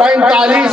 45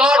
8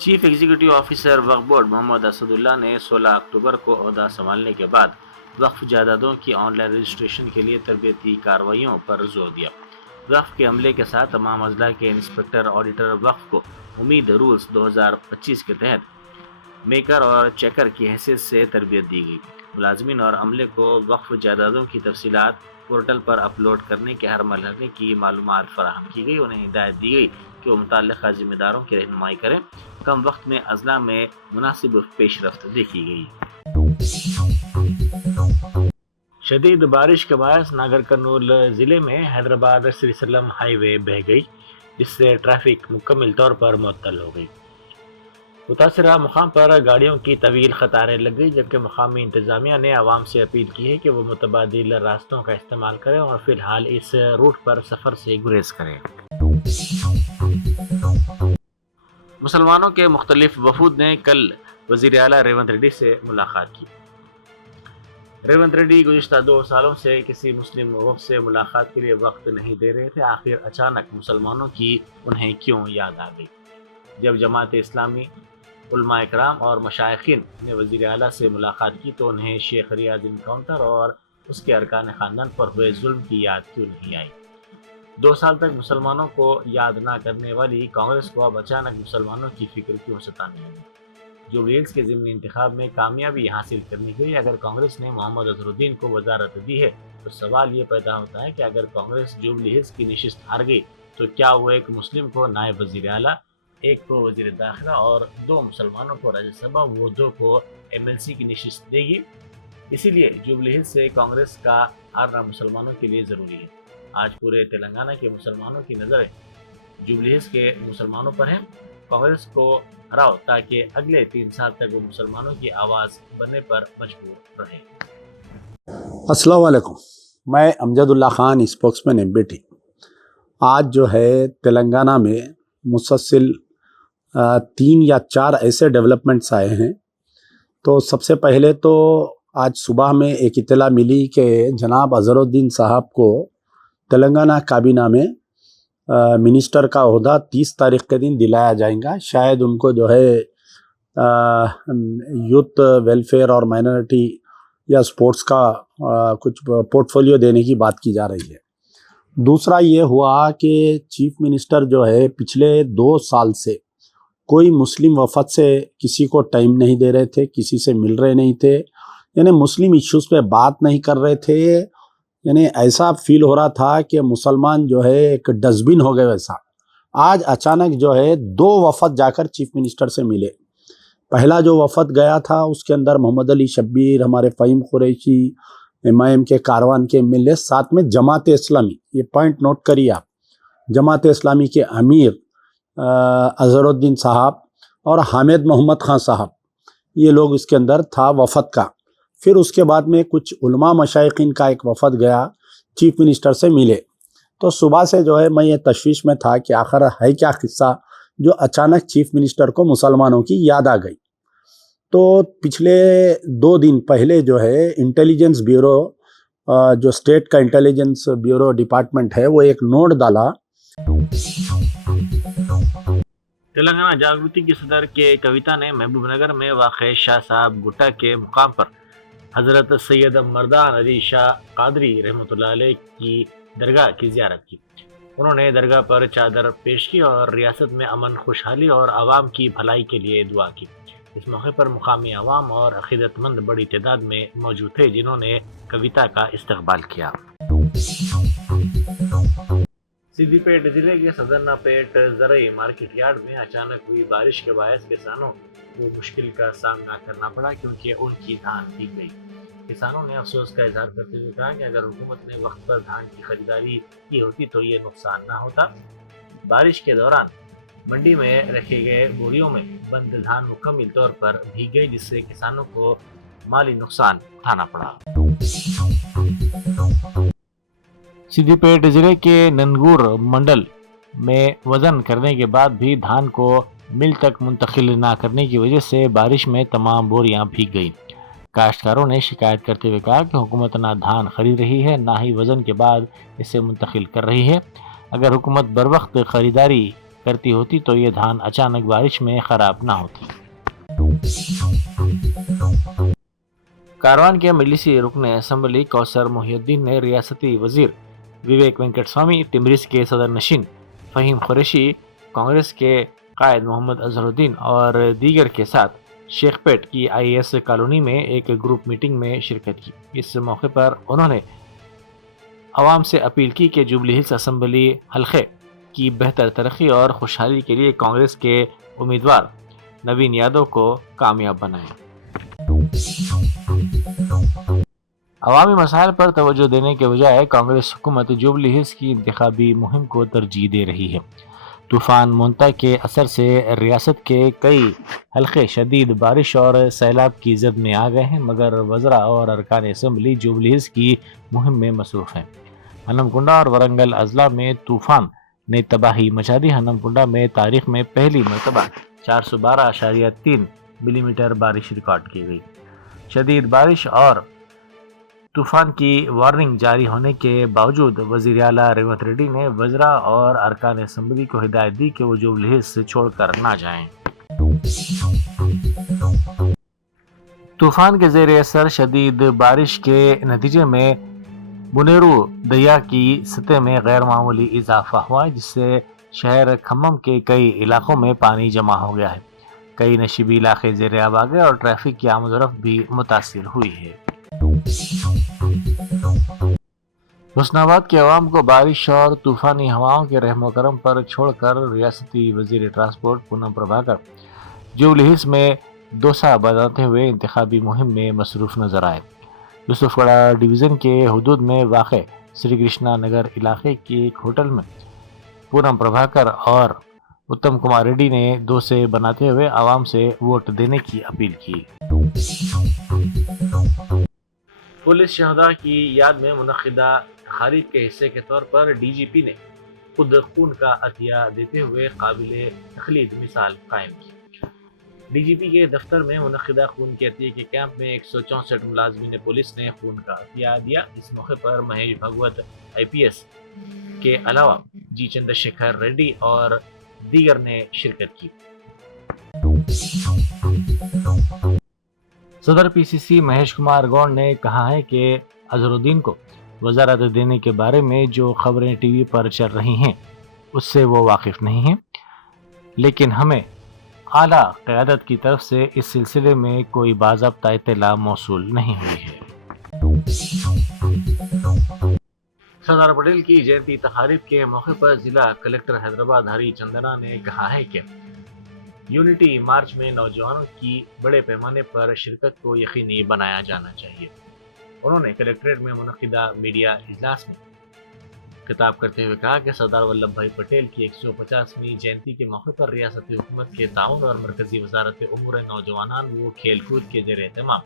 chief executive officer وقف board محمد اسداللہ نے 16 اکتوبر کو عہدہ سنبھالنے کے بعد وقف جائیدادوں کی آن لائن رجسٹریشن کے لیے تربیتی کارروائیوں پر زور دیا۔ وقف کے عملے کے ساتھ تمام اضلاع کے انسپکٹر آڈیٹر وقف کو امید رولز 2025 کے تحت میکر اور چیکر کی حیثیت سے تربیت دی گئی۔ ملازمین اور عملے کو وقف جائیدادوں کی تفصیلات پورٹل پر اپلوڈ کرنے کے ہر مرحلے کی معلومات فراہم کی گئی۔ انہیں ہدایت دی گئی کہ وہ متعلقہ ذمہ داروں کی رہنمائی کریں۔ کم وقت میں اضلاع میں مناسب پیش رفت دیکھی گئی۔ شدید بارش کے باعث ناگر کرنول ضلع میں حیدرآباد سری سلم ہائی وے بہہ گئی، جس سے ٹریفک مکمل طور پر معطل ہو گئی۔ متاثرہ مقام پر گاڑیوں کی طویل قطاریں لگ گئی، جبکہ مقامی انتظامیہ نے عوام سے اپیل کی ہے کہ وہ متبادل راستوں کا استعمال کریں اور فی الحال اس روٹ پر سفر سے گریز کریں۔ مسلمانوں کے مختلف وفود نے کل وزیر اعلیٰ ریونت ریڈی سے ملاقات کی۔ ریونت ریڈی گزشتہ 2 سالوں سے کسی مسلم وفد سے ملاقات کے لیے وقت نہیں دے رہے تھے۔ آخر اچانک مسلمانوں کی انہیں کیوں یاد آ گئی؟ جب جماعت اسلامی، علماء اکرام اور مشائخین نے وزیر اعلیٰ سے ملاقات کی تو انہیں شیخ ریاض انکاؤنٹر اور اس کے ارکان خاندان پر ہوئے ظلم کی یاد کیوں نہیں آئی؟ 2 سال تک مسلمانوں کو یاد نہ کرنے والی کانگریس کو اب اچانک مسلمانوں کی فکر کیوں ستانے لگی؟ جوبلی ہلز کے ضمنی انتخاب میں کامیابی حاصل کرنے کے لیے اگر کانگریس نے محمد اظہر الدین کو وزارت دی ہے تو سوال یہ پیدا ہوتا ہے کہ اگر کانگریس جوبلی ہلز کی نشست ہار گئی تو کیا وہ ایک مسلم کو نائب وزیر اعلیٰ، ایک کو وزیر داخلہ اور 2 مسلمانوں کو راجیہ سبھا، وہ 2 کو MLC کی نشست دے گی؟ اسی لیے جوبلی ہلز سے کانگریس کا ہارنا مسلمانوں کے لیے ضروری ہے۔ آج پورے تلنگانہ کے مسلمانوں کی نظریں جوبلی ہلز کے مسلمانوں پر ہیں۔ کانگریس کو ہراؤ تاکہ اگلے 3 سال تک وہ مسلمانوں کی آواز بننے پر مجبور رہے۔ السلام علیکم، میں امجد اللہ خان، اسپوکس مین MBT۔ آج جو ہے تلنگانہ میں مسلسل 3 یا 4 ایسے ڈیولپمنٹس آئے ہیں۔ تو سب سے پہلے تو آج صبح میں ایک اطلاع ملی کہ جناب اظہر الدین صاحب کو تلنگانہ کابینہ میں منسٹر کا عہدہ 30 تاریخ کے دن دلایا جائے گا۔ شاید ان کو جو ہے یوتھ ویلفیئر اور مائنورٹی یا سپورٹس کا کچھ پورٹ فولیو دینے کی بات کی جا رہی ہے۔ دوسرا یہ ہوا کہ چیف منسٹر جو ہے پچھلے 2 سال سے کوئی مسلم وفد سے کسی کو ٹائم نہیں دے رہے تھے، کسی سے مل رہے نہیں تھے، یعنی مسلم ایشوز پہ بات نہیں کر رہے تھے۔ یعنی ایسا فیل ہو رہا تھا کہ مسلمان جو ہے ایک ڈسٹ بن ہو گئے ویسا۔ آج اچانک جو ہے 2 وفد جا کر چیف منسٹر سے ملے۔ پہلا جو وفد گیا تھا اس کے اندر محمد علی شبیر، ہمارے فہیم قریشی، MIM کے کاروان کے MLA، ساتھ میں جماعت اسلامی، یہ پوائنٹ نوٹ کریے آپ، جماعت اسلامی کے امیر اظہر الدین صاحب اور حامد محمد خان صاحب، یہ لوگ اس کے اندر تھا وفد کا۔ پھر اس کے بعد میں کچھ علماء مشائقین کا ایک وفد گیا، چیف منسٹر سے ملے۔ تو صبح سے جو ہے میں یہ تشویش میں تھا کہ آخر ہے کیا قصہ جو اچانک چیف منسٹر کو مسلمانوں کی یاد آ گئی۔ تو پچھلے 2 دن پہلے جو ہے انٹیلیجنس بیورو، جو اسٹیٹ کا انٹیلیجنس بیورو ڈپارٹمنٹ ہے، وہ ایک نوٹ ڈالا۔ تلنگانہ جاگرتی کی صدر کے کویتا نے محبوب نگر میں واقع شاہ صاحب گٹا کے مقام پر حضرت سید مردان علی شاہ قادری رحمۃ اللہ علیہ کی درگاہ کی زیارت کی۔ انہوں نے درگاہ پر چادر پیش کی اور ریاست میں امن، خوشحالی اور عوام کی بھلائی کے لیے دعا کی۔ اس موقع پر مقامی عوام اور عقیدت مند بڑی تعداد میں موجود تھے جنہوں نے کویتا کا استقبال کیا۔ سدھی پیٹ ضلع کے صدرنا پیٹ زرعی مارکیٹ یارڈ میں اچانک ہوئی بارش کے باعث کسانوں کو مشکل کا سامنا کرنا پڑا کیونکہ ان کی دھان بھیگ گئی۔ کسانوں نے افسوس کا اظہار کرتے ہوئے کہا کہ اگر حکومت نے وقت پر دھان کی خریداری کی ہوتی تو یہ نقصان نہ ہوتا۔ بارش کے دوران منڈی میں رکھے گئے بوریوں میں بند دھان مکمل طور پر بھیگ گئی، جس سے کسانوں کو مالی نقصان اٹھانا پڑا۔ سدھی پیٹ ضلع کے ننگور منڈل میں وزن کرنے کے بعد بھی دھان کو مل تک منتقل نہ کرنے کی وجہ سے بارش میں تمام بوریاں بھیگ گئیں۔ کاشتکاروں نے شکایت کرتے ہوئے کہا کہ حکومت نہ دھان خرید رہی ہے، نہ ہی وزن کے بعد اسے منتقل کر رہی ہے۔ اگر حکومت بروقت خریداری کرتی ہوتی تو یہ دھان اچانک بارش میں خراب نہ ہوتی۔ کاروان کے مجلسی رکن اسمبلی کوثر محی الدین نے ریاستی وزیر وویک وینکٹ سوامی، ٹمریس کے صدر نشین فہیم قریشی، کانگریس کے قائد محمد اظہر الدین اور دیگر کے ساتھ شیخ پیٹ کی IAS کالونی میں ایک گروپ میٹنگ میں شرکت کی۔ اس موقع پر انہوں نے عوام سے اپیل کی کہ جوبلی ہلز اسمبلی حلقے کی بہتر ترقی اور خوشحالی کے لیے کانگریس کے امیدوار نوین یادو کو کامیاب بنائیں۔ عوامی مسائل پر توجہ دینے کے بجائے کانگریس حکومت جوبلی ہلز کی انتخابی مہم کو ترجیح دے رہی ہے۔ طوفان مونتا کے اثر سے ریاست کے کئی حلقے شدید بارش اور سیلاب کی زد میں آ گئے ہیں، مگر وزراء اور ارکان اسمبلی جوبلی ہلز کی مہم میں مصروف ہیں۔ ہنم کنڈا اور ورنگل اضلاع میں طوفان نے تباہی مچا دی۔ ہنم کنڈا میں تاریخ میں پہلی مرتبہ 412.3 ملی میٹر بارش ریکارڈ کی گئی۔ شدید بارش اور طوفان کی وارننگ جاری ہونے کے باوجود وزیر اعلیٰ ریونت ریڈی نے وزراء اور ارکان اسمبلی کو ہدایت دی کہ وہ جوبلی ہلز چھوڑ کر نہ جائیں۔ طوفان کے زیر اثر شدید بارش کے نتیجے میں بنیرو دریا کی سطح میں غیر معمولی اضافہ ہوا ہے، جس سے شہر کھمم کے کئی علاقوں میں پانی جمع ہو گیا ہے۔ کئی نشیبی علاقے زیر آب آ گئے اور ٹریفک کی آمد و رفت بھی متاثر ہوئی ہے۔ حسن آباد کے عوام کو بارش اور طوفانی ہواؤں کے رحم و کرم پر چھوڑ کر ریاستی وزیر transport Poonam Prabhakar jubilee Hills میں دوسا بناتے ہوئے انتخابی مہم میں مصروف نظر آئے۔ یوسف گڑھ ڈویژن کے حدود میں واقع سری کرشنا نگر علاقے کے ایک ہوٹل میں پونم پربھاکر اور اتم کمار ریڈی نے دوسے بناتے ہوئے عوام سے ووٹ دینے کی اپیل کی۔ پولیس شہداء کی یاد میں منعقدہ تقاریب کے حصے کے طور پر DGP نے خود خون کا عطیہ دیتے ہوئے قابل تقلید مثال قائم کی۔ DGP کے دفتر میں منعقدہ خون کے عطیے کے کیمپ میں 164 ملازمین پولیس نے خون کا عطیہ دیا۔ اس موقع پر مہیش بھگوت IPS کے علاوہ جی چندر شیکھر ریڈی اور دیگر نے شرکت کی۔ صدر PCC مہیش کمار گوڑ نے کہا ہے کہ اظہر الدین کو وزارت دینے کے بارے میں جو خبریں ٹی وی پر چل رہی ہیں اس سے وہ واقف نہیں ہیں، لیکن ہمیں اعلیٰ قیادت کی طرف سے اس سلسلے میں کوئی باضابطہ اطلاع موصول نہیں ہوئی ہے۔ سردار پٹیل کی جینتی تقاریب کے موقع پر ضلع کلکٹر حیدرآباد ہری چندنا نے کہا ہے کہ یونٹی مارچ میں نوجوانوں کی بڑے پیمانے پر شرکت کو یقینی بنایا جانا چاہیے۔ انہوں نے کلکٹریٹ میں منعقدہ میڈیا اجلاس میں خطاب کرتے ہوئے کہا کہ سردار ولبھ بھائی پٹیل کی 150ویں جینتی کے موقع پر ریاستی حکومت کے تعاون اور مرکزی وزارت امور نوجوانان و کھیل کود کے زیر اہتمام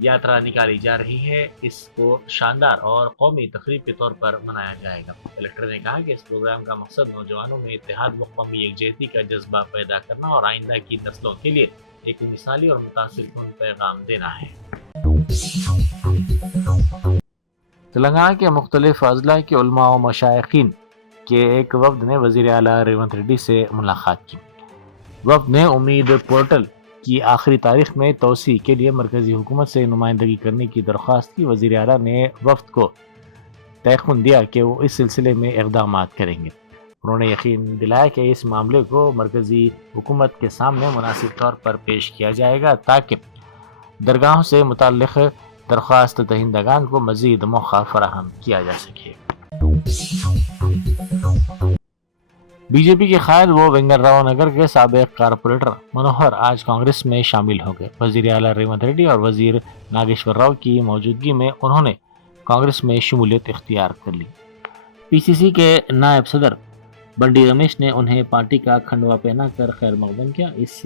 یاترا نکالی جا رہی ہے۔ اس کو شاندار اور قومی تقریب کے طور پر منایا جائے گا۔ کلکٹر نے کہا کہ اس پروگرام کا مقصد نوجوانوں میں اتحاد و قومی یکجہتی کا جذبہ پیدا کرنا اور آئندہ کی نسلوں کے لیے ایک مثالی اور متاثر کن پیغام دینا ہے۔ تلنگانہ کے مختلف اضلاع کے علماء و مشائخین کے ایک وفد نے وزیر اعلیٰ ریونت ریڈی سے ملاقات کی۔ وفد نے امید پورٹل کی آخری تاریخ میں توسیع کے لیے مرکزی حکومت سے نمائندگی کرنے کی درخواست کی۔ وزیر اعلیٰ نے وفد کو تیقن دیا کہ وہ اس سلسلے میں اقدامات کریں گے۔ انہوں نے یقین دلایا کہ اس معاملے کو مرکزی حکومت کے سامنے مناسب طور پر پیش کیا جائے گا تاکہ درگاہوں سے متعلق درخواست دہندگان کو مزید موقع فراہم کیا جا سکے۔ بی جے پی کے قائد و وینگر راؤ نگر کے سابق کارپوریٹر منوہر آج کانگریس میں شامل ہو گئے۔ وزیر اعلیٰ ریونت ریڈی اور وزیر ناگیشور راؤ کی موجودگی میں انہوں نے کانگریس میں شمولیت اختیار کر لی۔ PCC کے نائب صدر بنڈی رمیش نے انہیں پارٹی کا کھنڈوا پہنا کر خیر مقدم کیا۔ اس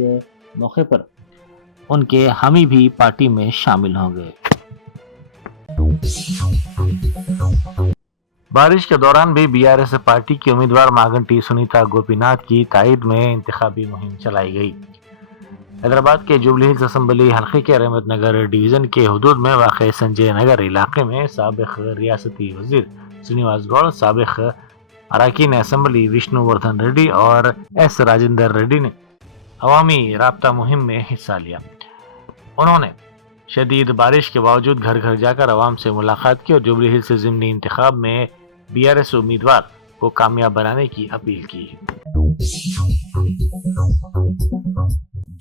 موقع پر ان کے حامی بھی پارٹی میں شامل ہو گئے۔ بارش کے دوران بھی BRS پارٹی کی امیدوار ماگنٹی سنیتا گوپی ناتھ کی تائید میں انتخابی مہم چلائی گئی۔ حیدرآباد کے جوبلی ہلز اسمبلی حلقے کے رحمت نگر ڈویژن کے حدود میں واقع سنجے نگر علاقے میں سابق ریاستی وزیر سرینواس گوڑ، سابق اراکین اسمبلی وشنو وردھن ریڈی اور ایس راجندر ریڈی نے عوامی رابطہ مہم میں حصہ لیا. انہوں نے شدید بارش کے باوجود گھر گھر جا کر عوام سے ملاقات کی اور جوبلی ہلز سے ضمنی انتخاب میں BRS امیدوار کو کامیاب بنانے کی اپیل کی.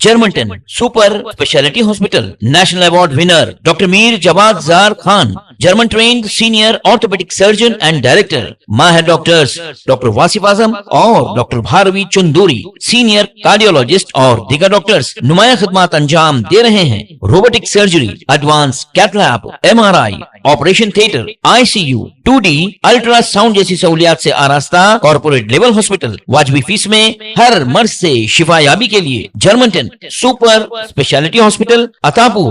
جرمنٹن super specialty hospital national award winner doctor Mir Jawad Zar Khan German trained senior orthopaedic surgeon and director ماہر ڈاکٹرز ڈاکٹر واصف اعظم اور doctor Bharavi Chanduri senior cardiologist اور دیگر ڈاکٹرز نمایاں خدمات انجام دے رہے ہیں. Robotic surgery, advance cath lab, MRI، operation theatre, ICU، 2D ultrasound جیسی سہولیات سے آراستہ کارپوریٹ لیول ہاسپٹل. واجبی فیس میں ہر مرض سے شفا یابی کے لیے جرمنٹن سپر اسپیشلٹی ہاسپٹل، عطاپور.